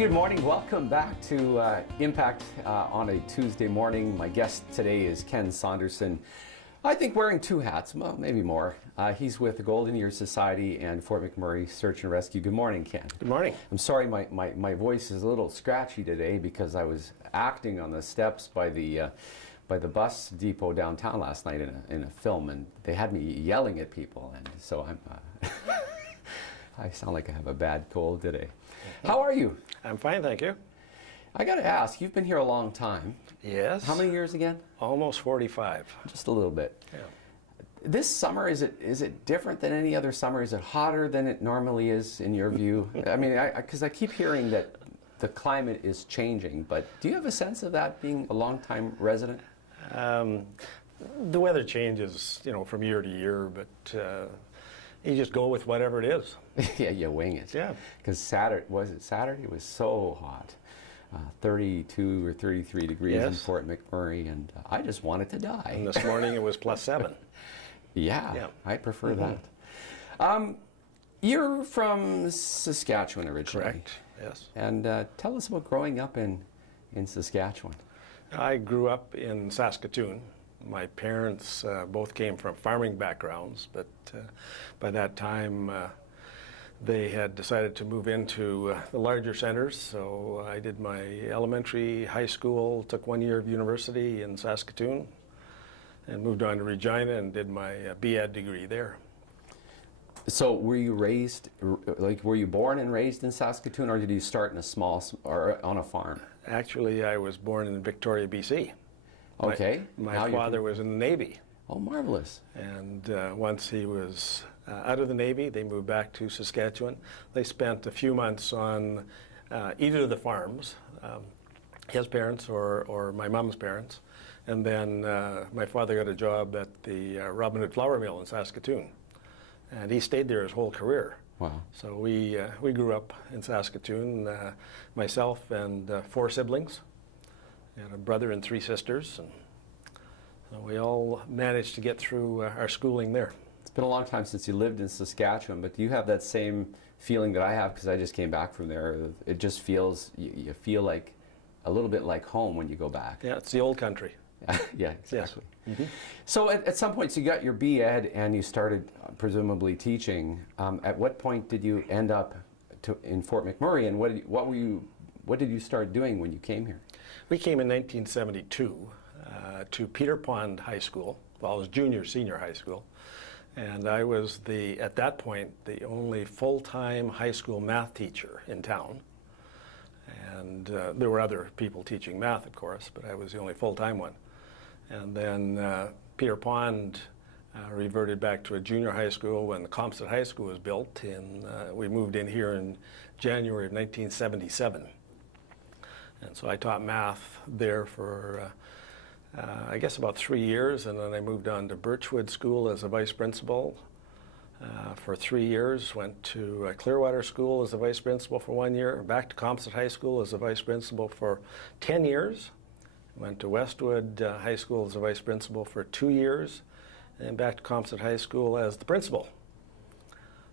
Good morning. Welcome back to Impact on a Tuesday morning. My guest today is Ken Saunderson. I think wearing two hats, well, maybe more. He's with the Golden Years Society and Fort McMurray Search and Rescue. Good morning, Ken. Good morning. I'm sorry my voice is a little scratchy today because I was acting on the steps by the bus depot downtown last night in a film, and they had me yelling at people, and so I'm I sound like I have a bad cold today. How are you? I'm fine, thank you. I got to ask, you've been here a long time. Yes. How many years again? Almost 45. Just a little bit. Yeah. This summer, is it different than any other summer? Is it hotter than it normally is, in your view? I mean, because I keep hearing that the climate is changing, but do you have a sense of that, being a long-time resident? The weather changes, from year to year, but you just go with whatever it is. Yeah, you wing it. Yeah. Because Saturday? It was so hot. 32 or 33 degrees in Fort McMurray, and I just wanted to die. And this morning it was +7. Yeah, I prefer that. You're from Saskatchewan originally. Correct, yes. And tell us about growing up in Saskatchewan. I grew up in Saskatoon. My parents both came from farming backgrounds, but by that time they had decided to move into the larger centers. So I did my elementary, high school, took 1 year of university in Saskatoon, and moved on to Regina and did my B.Ed degree there. So were you were you born and raised in Saskatoon, or did you start in or on a farm? Actually, I was born in Victoria, BC. Okay. My father was in the Navy. Oh, marvelous. And once he was out of the Navy, they moved back to Saskatchewan. They spent a few months on either of the farms, his parents or my mom's parents. And then my father got a job at the Robin Hood Flour Mill in Saskatoon. And he stayed there his whole career. Wow. So we grew up in Saskatoon, myself and 4 siblings. And a brother and 3 sisters, and so we all managed to get through our schooling there. It's been a long time since you lived in Saskatchewan, but do you have that same feeling that I have, because I just came back from there? It just feels, you feel like a little bit like home when you go back. Yeah, it's the old country. Yeah, exactly. Yes. Mm-hmm. So at some point, so you got your B.Ed and you started presumably teaching. At what point did you end up in Fort McMurray, and what did you start doing when you came here? We came in 1972 to Peter Pond High School. Well, it was senior high school. And I was, at that point, the only full-time high school math teacher in town. And there were other people teaching math, of course, but I was the only full-time one. And then Peter Pond reverted back to a junior high school when the Comsted High School was built. We moved in here in January of 1977. And so I taught math there for, I guess, about 3 years, and then I moved on to Birchwood School as a vice principal for 3 years, went to Clearwater School as a vice principal for 1 year, back to Comsted High School as a vice principal for 10 years, went to Westwood High School as a vice principal for 2 years, and back to Comsted High School as the principal.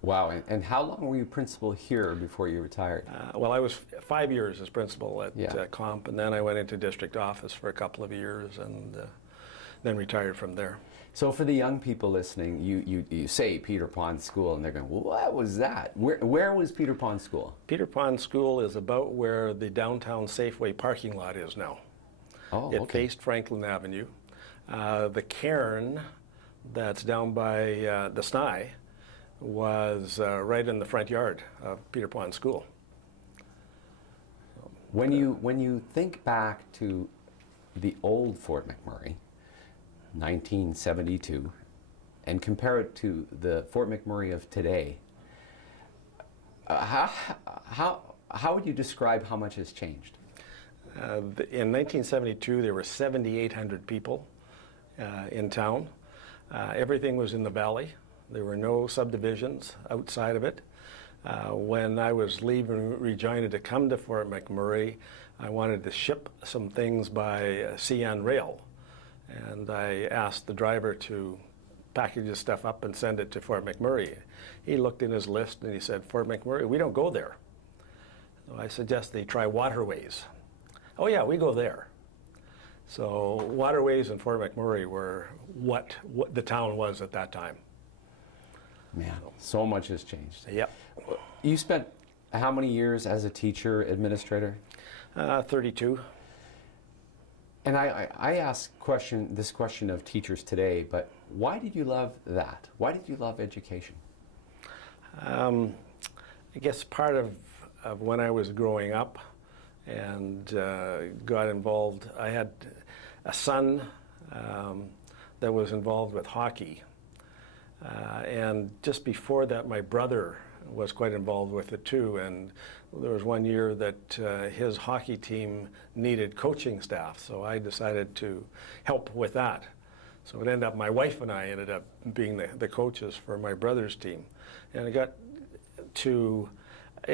Wow, and how long were you principal here before you retired? Well, I was 5 years as principal at Comp, and then I went into district office for a couple of years, and then retired from there. So for the young people listening, you say Peter Pond School, and they're going, what was that? Where was Peter Pond School? Peter Pond School is about where the downtown Safeway parking lot is now. Oh, it faced Franklin Avenue. The cairn that's down by the Sny was right in the front yard of Peter Pond School. When you think back to the old Fort McMurray, 1972, and compare it to the Fort McMurray of today, how would you describe how much has changed? In 1972, there were 7,800 people in town. Everything was in the valley. There were no subdivisions outside of it. When I was leaving Regina to come to Fort McMurray, I wanted to ship some things by sea and rail. And I asked the driver to package his stuff up and send it to Fort McMurray. He looked in his list and he said, "Fort McMurray, we don't go there." So I suggest they try waterways. Oh yeah, we go there. So waterways in Fort McMurray were what the town was at that time. Man, so much has changed. Yep. You spent how many years as a teacher, administrator? 32. And I ask this question of teachers today, but why did you love that? Why did you love education? I guess part of when I was growing up and got involved, I had a son that was involved with hockey. And just before that, my brother was quite involved with it too. And there was one year that his hockey team needed coaching staff, so I decided to help with that. So it ended up, my wife and I ended up being the coaches for my brother's team. And I got to,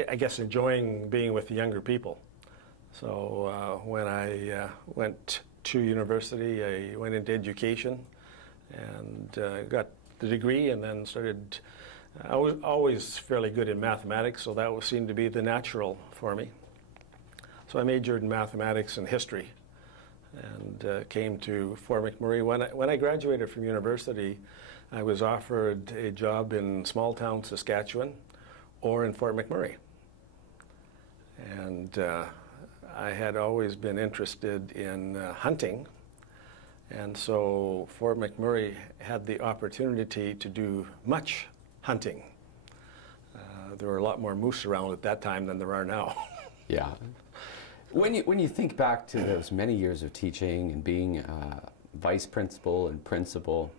I guess, enjoying being with the younger people. So when I went to university, I went into education and got the degree, and then started. I was always fairly good in mathematics, so that seemed to be the natural for me. So I majored in mathematics and history, and came to Fort McMurray. When I graduated from university, I was offered a job in small town Saskatchewan or in Fort McMurray. And I had always been interested in hunting, and so Fort McMurray had the opportunity to do much hunting. There were a lot more moose around at that time than there are now. Yeah. When you think back to those many years of teaching and being vice principal and principal,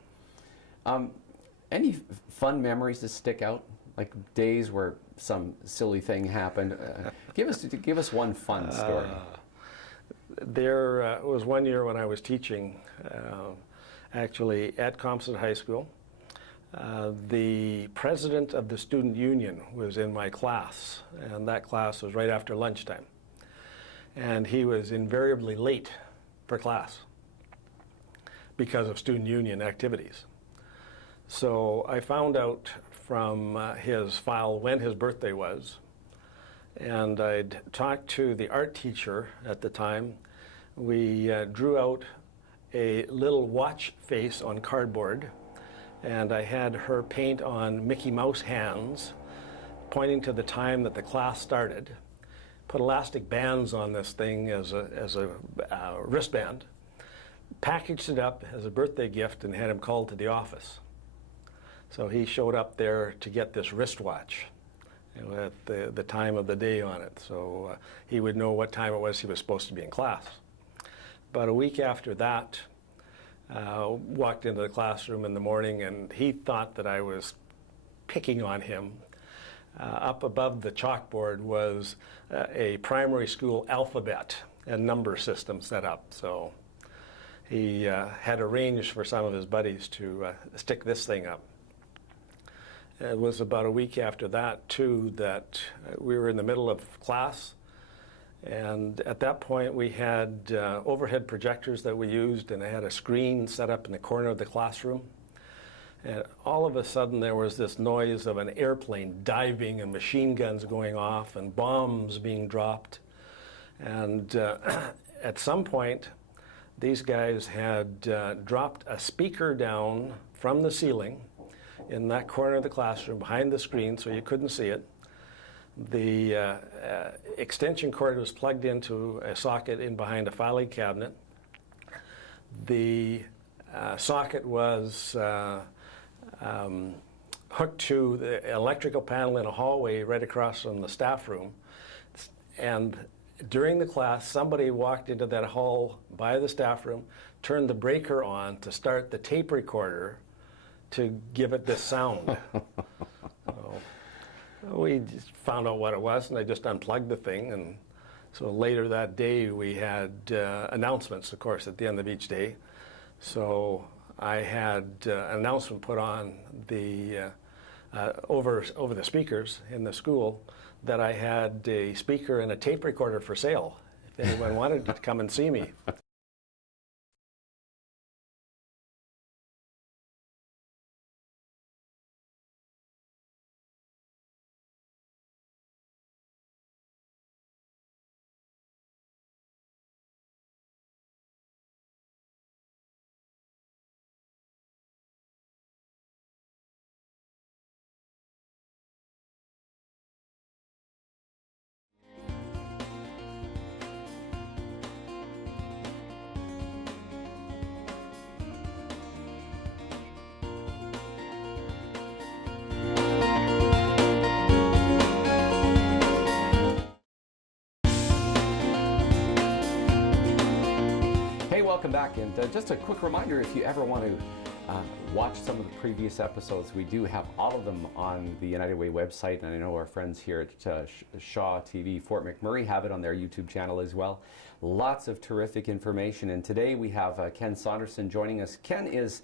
any fun memories that stick out? Like days where some silly thing happened? Give us one fun story. There was one year when I was teaching, actually at Composite High School. The president of the student union was in my class, and that class was right after lunchtime. And he was invariably late for class because of student union activities. So I found out from his file when his birthday was, and I'd talked to the art teacher at the time. We drew out a little watch face on cardboard, and I had her paint on Mickey Mouse hands, pointing to the time that the class started, put elastic bands on this thing as a wristband, packaged it up as a birthday gift, and had him called to the office. So he showed up there to get this wristwatch with the time of the day on it, so he would know what time it was he was supposed to be in class. About a week after that, walked into the classroom in the morning, and he thought that I was picking on him. Up above the chalkboard was a primary school alphabet and number system set up. So he had arranged for some of his buddies to stick this thing up. It was about a week after that, too, that we were in the middle of class. And at that point, we had overhead projectors that we used, and I had a screen set up in the corner of the classroom. And all of a sudden, there was this noise of an airplane diving and machine guns going off and bombs being dropped. And at some point, these guys had dropped a speaker down from the ceiling in that corner of the classroom behind the screen so you couldn't see it. The extension cord was plugged into a socket in behind a filing cabinet. The socket was hooked to the electrical panel in a hallway right across from the staff room. And during the class, somebody walked into that hall by the staff room, turned the breaker on to start the tape recorder to give it this sound. So we just found out what it was, and I just unplugged the thing. And so later that day, we had announcements, of course, at the end of each day. So I had an announcement put on the over the speakers in the school that I had a speaker and a tape recorder for sale if anyone wanted to come and see me. welcome back. And just a quick reminder, if you ever want to watch some of the previous episodes, we do have all of them on the United Way website. And I know our friends here at Shaw TV, Fort McMurray, have it on their YouTube channel as well. Lots of terrific information. And today we have Ken Saunderson joining us. Ken is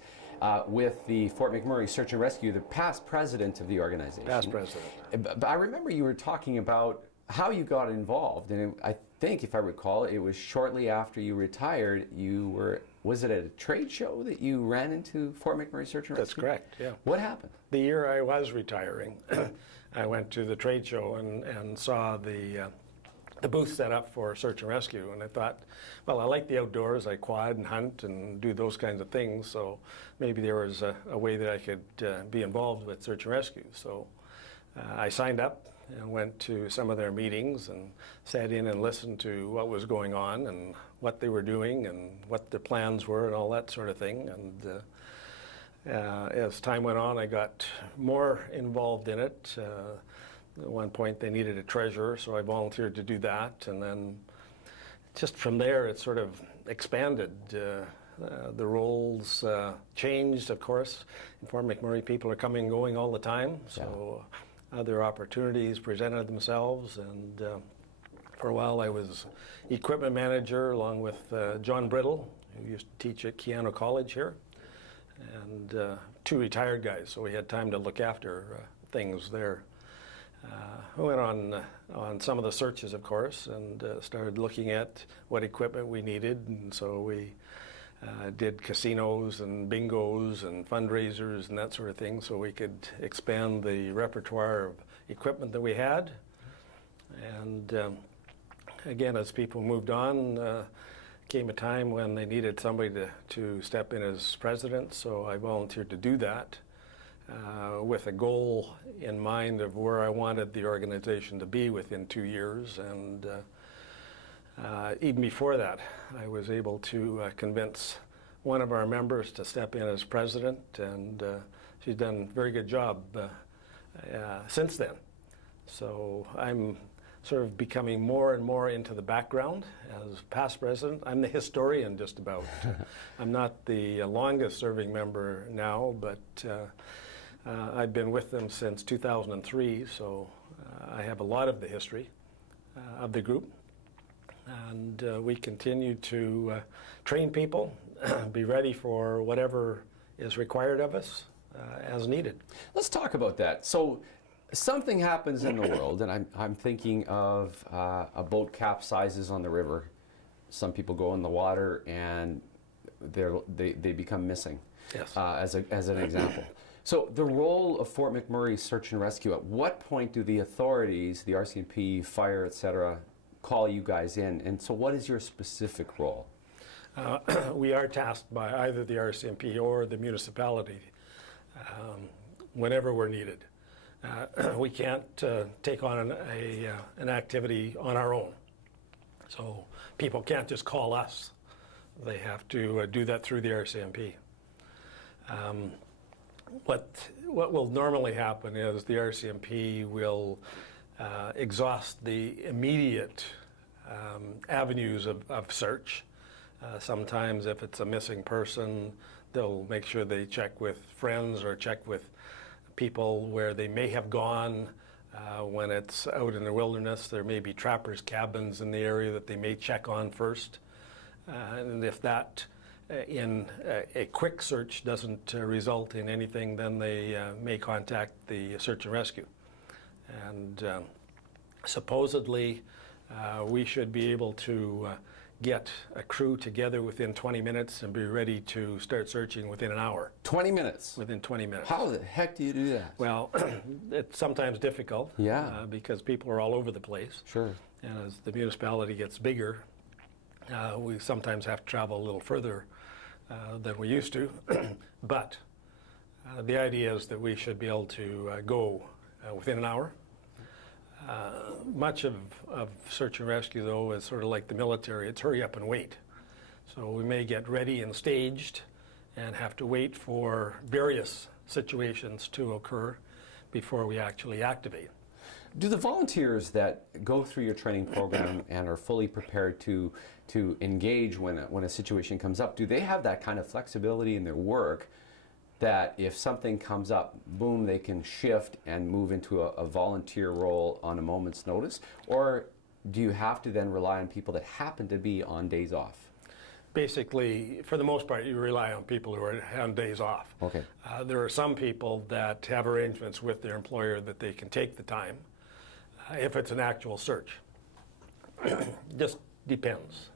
with the Fort McMurray Search and Rescue, the past president of the organization. Past president. But I remember you were talking about how you got involved, and I think, if I recall, it was shortly after you retired. You were, was it at a trade show that you ran into Fort McMurray Search and Rescue? That's correct, yeah. What happened? The year I was retiring, I went to the trade show and saw the booth set up for search and rescue, and I thought, well, I like the outdoors. I quad and hunt and do those kinds of things, so maybe there was a way that I could be involved with search and rescue. So I signed up and went to some of their meetings and sat in and listened to what was going on and what they were doing and what their plans were and all that sort of thing. And as time went on, I got more involved in it. At one point, they needed a treasurer, so I volunteered to do that. And then just from there, it sort of expanded. The roles changed, of course. In Fort McMurray, people are coming and going all the time. So other opportunities presented themselves, and for a while I was equipment manager along with John Brittle, who used to teach at Keano College here, and two retired guys, so we had time to look after things there. I went on some of the searches, of course, and started looking at what equipment we needed, and so we did casinos and bingos and fundraisers and that sort of thing, so we could expand the repertoire of equipment that we had. And again, as people moved on, came a time when they needed somebody to step in as president, so I volunteered to do that with a goal in mind of where I wanted the organization to be within 2 years. And even before that, I was able to convince one of our members to step in as president, and she's done a very good job since then. So I'm sort of becoming more and more into the background as past president. I'm the historian, just about. I'm not the longest serving member now, but I've been with them since 2003, so I have a lot of the history of the group. And we continue to train people, be ready for whatever is required of us as needed. Let's talk about that. So something happens in the world, and I'm thinking of a boat capsizes on the river. Some people go in the water and they become missing. Yes. As an example. So the role of Fort McMurray Search and Rescue, at what point do the authorities, the RCMP, fire, etc., call you guys in? And so what is your specific role? We are tasked by either the RCMP or the municipality whenever we're needed. We can't take on an activity on our own. So people can't just call us. They have to do that through the RCMP. What will normally happen is the RCMP will exhaust the immediate avenues of search. Sometimes if it's a missing person, they'll make sure they check with friends or check with people where they may have gone. When it's out in the wilderness, there may be trappers' cabins in the area that they may check on first. And if that in a quick search doesn't result in anything, then they may contact the search and rescue. And supposedly we should be able to get a crew together within 20 minutes and be ready to start searching within an hour. 20 minutes? Within 20 minutes. How the heck do you do that? Well, it's sometimes difficult. Yeah. Because people are all over the place. Sure. And as the municipality gets bigger, we sometimes have to travel a little further than we used to. But the idea is that we should be able to go within an hour. Much of search and rescue, though, is sort of like the military. It's hurry up and wait. So we may get ready and staged and have to wait for various situations to occur before we actually activate. Do the volunteers that go through your training program and are fully prepared to to engage when a situation comes up. Do they have that kind of flexibility in their work that if something comes up, boom, they can shift and move into a volunteer role on a moment's notice? Or do you have to then rely on people that happen to be on days off? Basically, for the most part, you rely on people who are on days off. Okay. There are some people that have arrangements with their employer that they can take the time if it's an actual search. Just depends,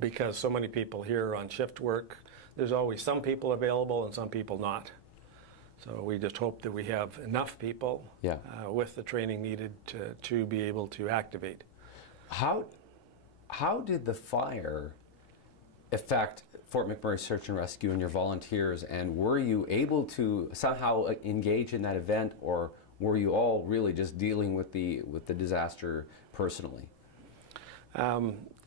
because so many people here are on shift work. There's always some people available and some people not. So we just hope that we have enough people with the training needed to be able to activate. How did the fire affect Fort McMurray Search and Rescue and your volunteers, and were you able to somehow engage in that event, or were you all really just dealing with the disaster personally?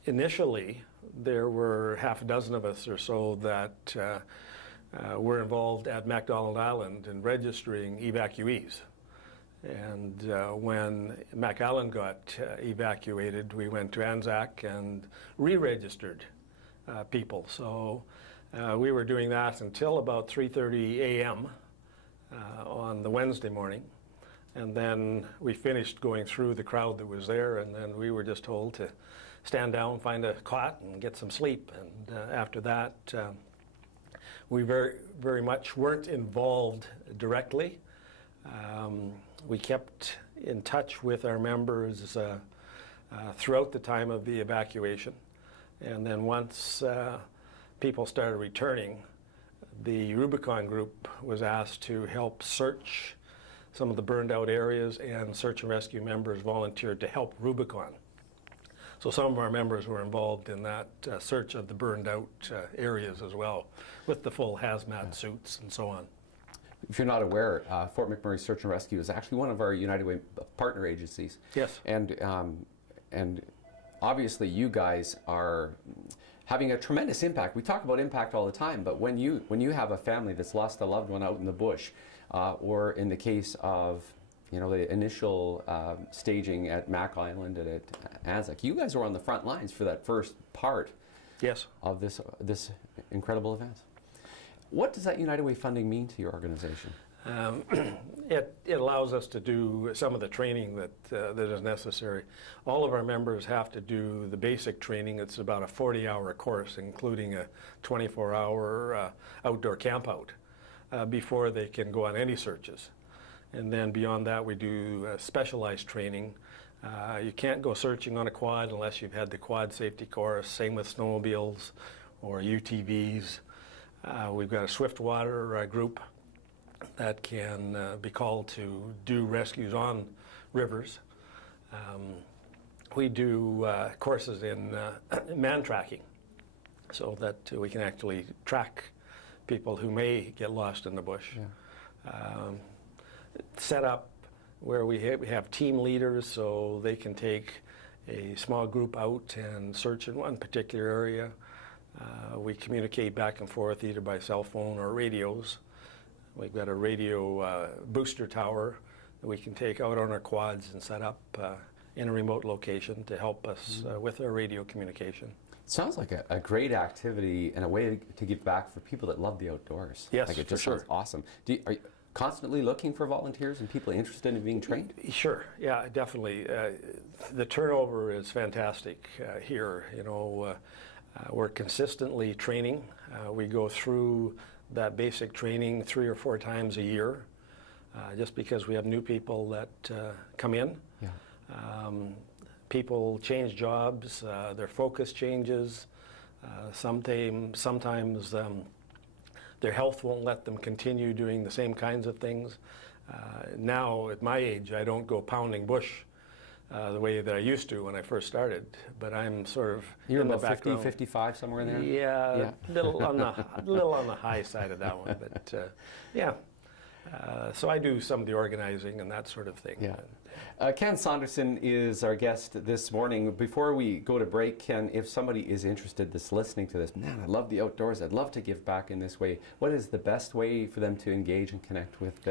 Initially, there were half a dozen of us or so that were involved at MacDonald Island in registering evacuees. And when Mac Island got evacuated, we went to Anzac and re-registered people. So we were doing that until about 3:30 a.m. On the Wednesday morning. And then we finished going through the crowd that was there, and then we were just told to stand down, find a cot, and get some sleep. And after that, we very much weren't involved directly. We kept in touch with our members throughout the time of the evacuation. And then once people started returning, the Rubicon group was asked to help search some of the burned out areas, and search and rescue members volunteered to help Rubicon. So some of our members were involved in that search of the burned out areas as well, with the full hazmat suits and so on. If you're not aware, Fort McMurray Search and Rescue is actually one of our United Way partner agencies. Yes. And obviously you guys are having a tremendous impact. We talk about impact all the time, but when you have a family that's lost a loved one out in the bush, or in the case of the initial staging at Mac Island and at Anzac, you guys were on the front lines for that first part of this incredible event. What does that United Way funding mean to your organization? It allows us to do some of the training that is necessary. All of our members have to do the basic training. It's about a 40-hour course, including a 24-hour outdoor campout before they can go on any searches. And then beyond that, we do specialized training. You can't go searching on a quad unless you've had the quad safety course. Same with snowmobiles or UTVs. We've got a swiftwater group that can be called to do rescues on rivers. We do courses in man tracking, so that we can actually track people who may get lost in the bush. Set up where we have team leaders, so they can take a small group out and search in one particular area. We communicate back and forth either by cell phone or radios. We've got a radio booster tower that we can take out on our quads and set up in a remote location to help us with our radio communication. Sounds like a great activity and a way to give back for people that love the outdoors. Yes, like it just sounds awesome. Are you constantly looking for volunteers and people interested in being trained? Sure, yeah, definitely. The turnover is fantastic here. We're consistently training. We go through that basic training 3 or 4 times a year, just because we have new people that come in. People change jobs, their focus changes. Sometimes their health won't let them continue doing the same kinds of things. Now, at my age, I don't go pounding bush the way that I used to when I first started, but I'm sort of You're in the about 50, background. 55, somewhere in there? Yeah, little on the high side of that one, but yeah. So I do some of the organizing and that sort of thing. Yeah. Ken Saunderson is our guest this morning. Before we go to break, Ken, if somebody is interested that's listening to this, man, I love the outdoors, I'd love to give back in this way, what is the best way for them to engage and connect with